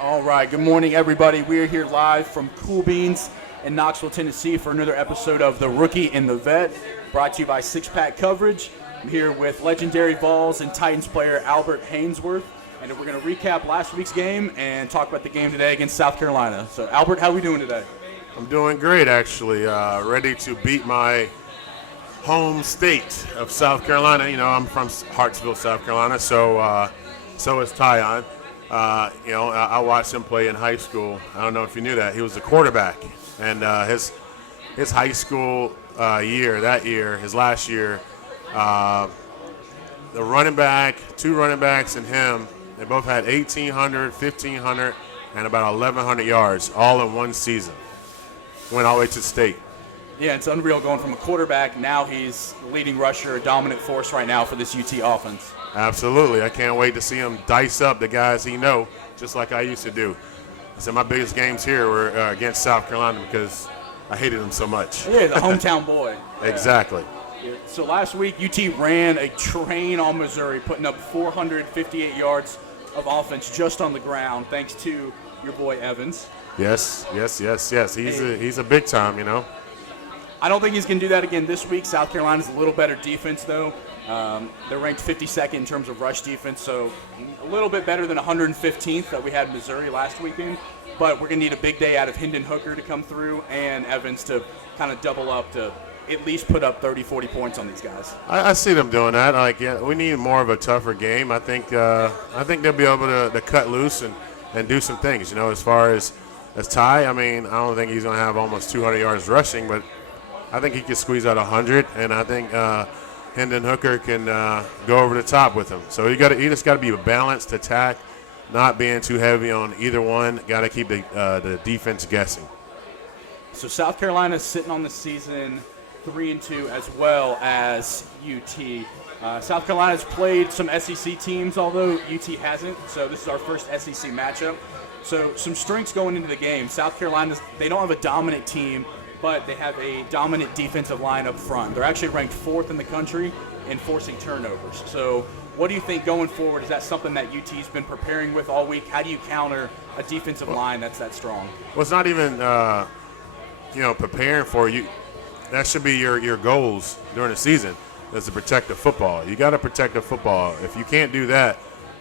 All right, good morning, everybody. We are here live from Cool Beans in Knoxville, Tennessee for another episode of The Rookie and the Vet, brought to you by Six Pack Coverage. I'm here with legendary Vols and Titans player Albert Haynesworth, and we're going to recap last week's game and talk about the game today against South Carolina. So, Albert, how are we doing today? I'm doing great, actually. Ready to beat my home state of South Carolina. You know, I'm from Hartsville, South Carolina, so is Tyon. I watched him play in high school. I don't know if you knew that. He was a quarterback, and his high school his last year, the running back, two running backs and him, they both had 1,800, 1,500, and about 1,100 yards all in one season. Went all the way to state. Yeah, it's unreal going from a quarterback. Now he's the leading rusher, a dominant force right now for this UT offense. Absolutely. I can't wait to see him dice up the guys he know, just like I used to do. So my biggest games here were against South Carolina because I hated them so much. Yeah, the hometown boy. Exactly. Yeah. So last week, UT ran a train on Missouri, putting up 458 yards of offense just on the ground, thanks to your boy Evans. Yes. He's a big time, you know. I don't think he's going to do that again this week. South Carolina's a little better defense, though. They're ranked 52nd in terms of rush defense, so a little bit better than 115th that we had in Missouri last weekend. But we're going to need a big day out of Hendon Hooker to come through and Evans to kind of double up to at least put up 30, 40 points on these guys. I see them doing that. We need more of a tougher game. I think they'll be able to cut loose and do some things. You know, as far as Ty, I mean, I don't think he's going to have almost 200 yards rushing, but I think he could squeeze out 100, and I think Hendon Hooker can go over the top with him. So you just got to be a balanced attack, not being too heavy on either one. Got to keep the defense guessing. So South Carolina's sitting on the season 3-2 as well as UT. South Carolina's played some SEC teams, although UT hasn't. So this is our first SEC matchup. So some strengths going into the game. South Carolina's, they don't have a dominant team, but they have a dominant defensive line up front. They're actually ranked 4th in the country in forcing turnovers. So what do you think going forward? Is that something that UT's been preparing with all week? How do you counter a defensive line that's that strong? Well, it's not even, preparing for you. That should be your goals during the season, is to protect the football. You got to protect the football. If you can't do that,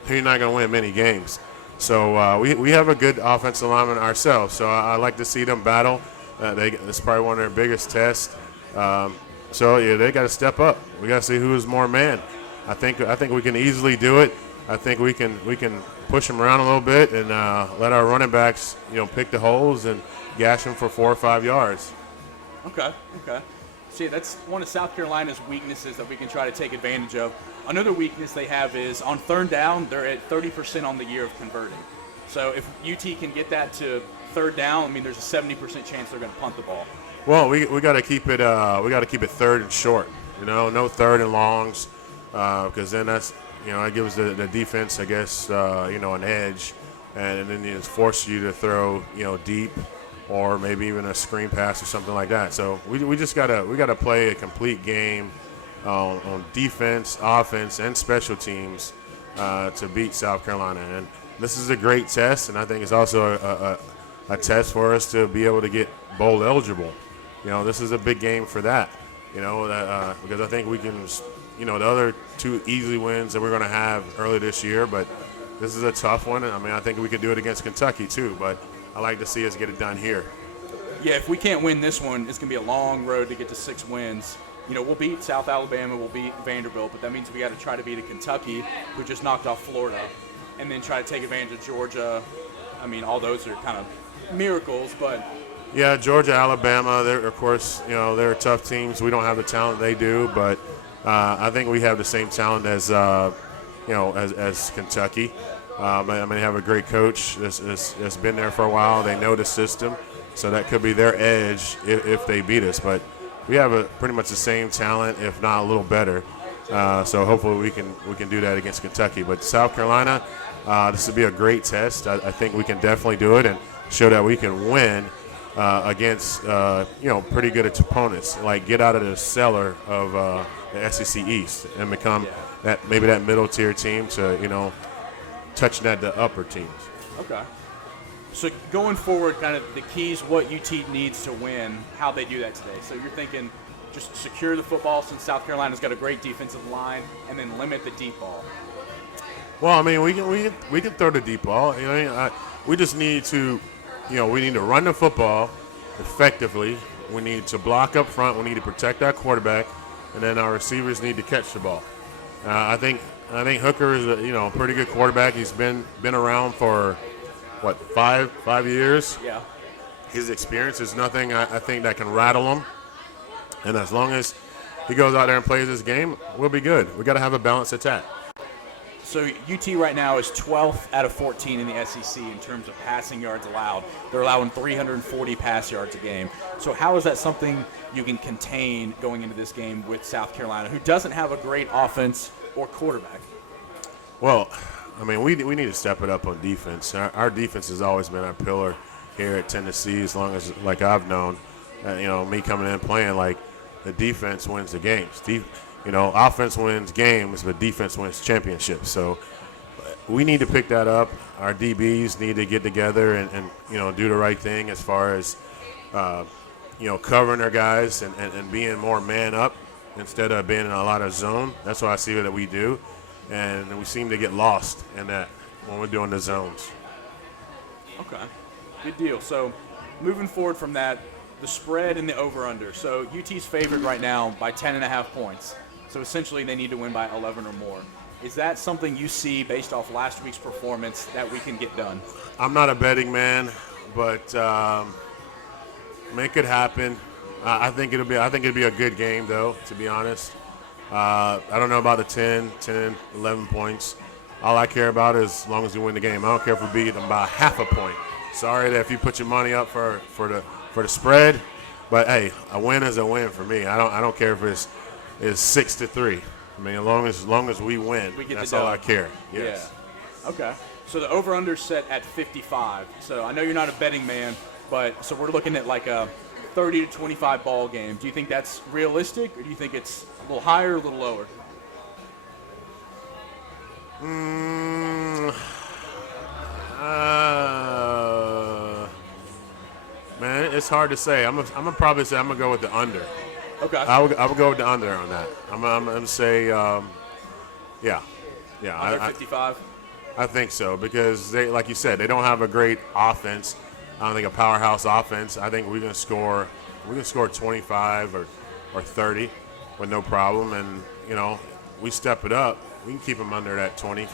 you're not going to win many games. So we have a good offensive lineman ourselves, so I like to see them battle. It's probably one of their biggest tests. They got to step up. We got to see who is more man. I think we can easily do it. I think we can push them around a little bit and let our running backs, pick the holes and gash them for 4 or 5 yards. Okay. See, that's one of South Carolina's weaknesses that we can try to take advantage of. Another weakness they have is on third down, they're at 30% on the year of converting. So if UT can get that to third down, I mean, there's a 70% chance they're going to punt the ball. Well, we got to keep it. We got to keep it third and short. No third and longs, because then that's it gives the defense, I guess, an edge, and then it forces you to throw deep, or maybe even a screen pass or something like that. So we just gotta play a complete game on defense, offense, and special teams to beat South Carolina. And this is a great test, and I think it's also a test for us to be able to get bowl eligible. This is a big game for that. Because I think we can, the other two easy wins that we're going to have early this year, but this is a tough one. I mean, I think we could do it against Kentucky too, but I like to see us get it done here. Yeah, if we can't win this one, it's going to be a long road to get to 6 wins. We'll beat South Alabama, we'll beat Vanderbilt, but that means we got to try to beat a Kentucky who just knocked off Florida, and then try to take advantage of Georgia. I mean, all those are kind of miracles, but yeah, Georgia, Alabama, they're, of course, they're tough teams. We don't have the talent they do, but I think we have the same talent as Kentucky. They have a great coach that's been there for a while. They know the system, so that could be their edge if they beat us. But we have pretty much the same talent, if not a little better. So hopefully we can do that against Kentucky. But South Carolina, this would be a great test. I think we can definitely do it and show that we can win against pretty good opponents. Like get out of the cellar of the SEC East and become that middle tier team to touching at the upper teams. Okay. So going forward, kind of the keys, what UT needs to win, how they do that today. So you're thinking just secure the football since South Carolina's got a great defensive line, and then limit the deep ball. Well, I mean, we can throw the deep ball. You know, we just need to, we need to run the football effectively. We need to block up front. We need to protect our quarterback, and then our receivers need to catch the ball. I think Hooker is a pretty good quarterback. He's been around for what, five years. Yeah. His experience is nothing I think that can rattle him. And as long as he goes out there and plays this game, we'll be good. We got to have a balanced attack. So UT right now is 12th out of 14 in the SEC in terms of passing yards allowed. They're allowing 340 pass yards a game. So how is that something you can contain going into this game with South Carolina, who doesn't have a great offense or quarterback? Well, I mean, we need to step it up on defense. Our defense has always been our pillar here at Tennessee, as long as, like I've known, me coming in playing, like, the defense wins the games. Offense wins games, but defense wins championships. So we need to pick that up. Our DBs need to get together and do the right thing as far as, covering their guys and being more man up instead of being in a lot of zone. That's what I see that we do. And we seem to get lost in that when we're doing the zones. Okay, good deal. So moving forward from that, the spread and the over-under. So UT's favored right now by 10.5 points. So essentially they need to win by 11 or more. Is that something you see based off last week's performance that we can get done? I'm not a betting man, but make it happen. I think it'll be a good game, though, to be honest. I don't know about the 10, 11 points. All I care about is as long as we win the game. I don't care if we beat them by half a point. Sorry that if you put your money up for the spread, but hey, a win is a win for me. I don't care if it's 6-3. I mean, as long as we win, that's all I care. Yes. Yeah. Okay. So the over/under set at 55. So I know you're not a betting man, but so we're looking at like a 30-25 ball game. Do you think that's realistic, or do you think it's a little higher, or a little lower? Man, it's hard to say. I'm gonna probably say I'm gonna go with the under. Okay. I will go with the under on that. I'm gonna say, yeah. Under 55. I think so because they, like you said, they don't have a great offense. I don't think a powerhouse offense. I think we can score 25 or 30 with no problem, and we step it up. We can keep them under that 20.